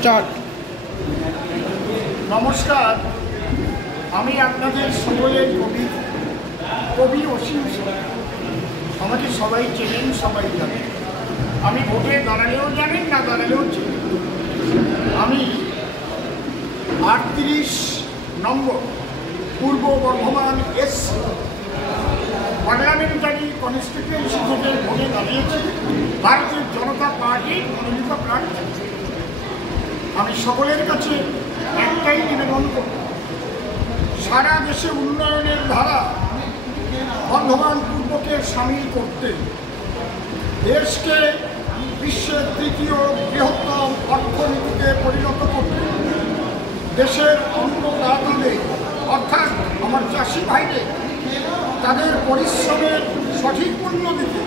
Start. নমস্কার, আমি আপনাদের সকলের কবি অসীম সেন। আমাকে সবাই চেনেন, সবাই জানেন। আমি ভোটে দাঁড়ালেও জানেন, না দাঁড়ালেও চেনেন। আমি 38 নম্বর পূর্ব বর্ধমান পার্লামেন্টারি কনস্টিটিউয়েন্সি থেকে ভোটে দাঁড়িয়েছি ভারতীয় জনতা পার্টির মনোনীত প্রার্থী। আমি সকলের কাছে একটাই নিবেদন করব, সারা দেশে উন্নয়নের ধারা বর্ধমান পূর্বকে সামিল করতে, দেশকে বিশ্বের তৃতীয় বৃহত্তম অর্থনীতিতে পরিণত করতে, দেশের অন্নদাতাদের অর্থাৎ আমার চাষি ভাইদের তাদের পরিশ্রমের সঠিক মূল্য দিতে,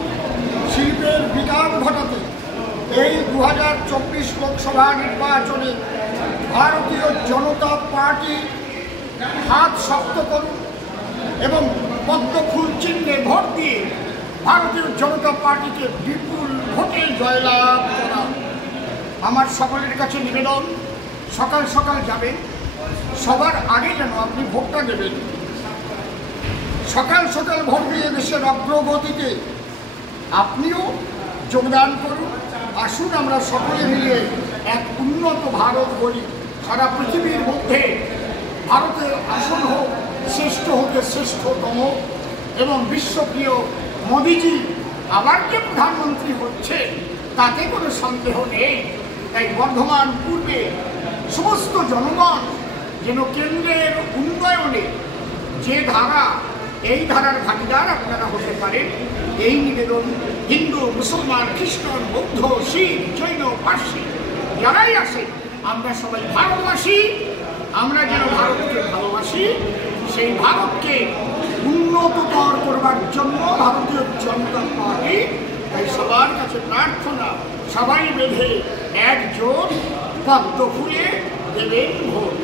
শিল্পের বিকাশ ঘটাতে এই 2024 লোকসভা নির্বাচনে ভারতীয় জনতা পার্টি হাত শক্ত করুন এবং পদ্ম ফুল চিহ্নে ভোট দিয়ে ভারতীয় জনতা পার্টিকে বিপুল ভোটে জয়লাভ করা। আমার সকলের কাছে নিবেদন, সকাল সকাল যাবেন, সবার আগে যেন আপনি ভোটটা দেবেন। সকাল সকাল ভোট দিয়ে দেশের অগ্রগতিতে আপনিও যোগদান করুন। আসুন আমরা সকলে মিলে এক উন্নত ভারত গড়ি। সারা পৃথিবীর মধ্যে ভারতের আসন হোক শ্রেষ্ঠ হতে শ্রেষ্ঠতম, এবং বিশ্বপ্রিয় মোদিজি আবার যে প্রধানমন্ত্রী হচ্ছে তাতে কোনো সন্দেহ নেই। তাই বর্ধমান পূর্বে সমস্ত জনগণ যেন কেন্দ্রের উন্নয়নে যে ধারা, এই ধারার ভাগিদার আপনারা হতে পারেন, এই নিবেদন হিন্দু, মুসলমান, খ্রিস্টান, বৌদ্ধ, শিখ, জৈন, পার্সি যারাই আসে, আমরা সবাই ভারতবাসী। আমরা যেন ভারতকে ভালোবাসি, সেই ভারতকে উন্নততর করবার জন্য ভারতীয় জনতা পার্টি তাই সবার কাছে প্রার্থনা, সবাই বেঁধে একজোট পদ্ম ফুলে দেবেন ভোট।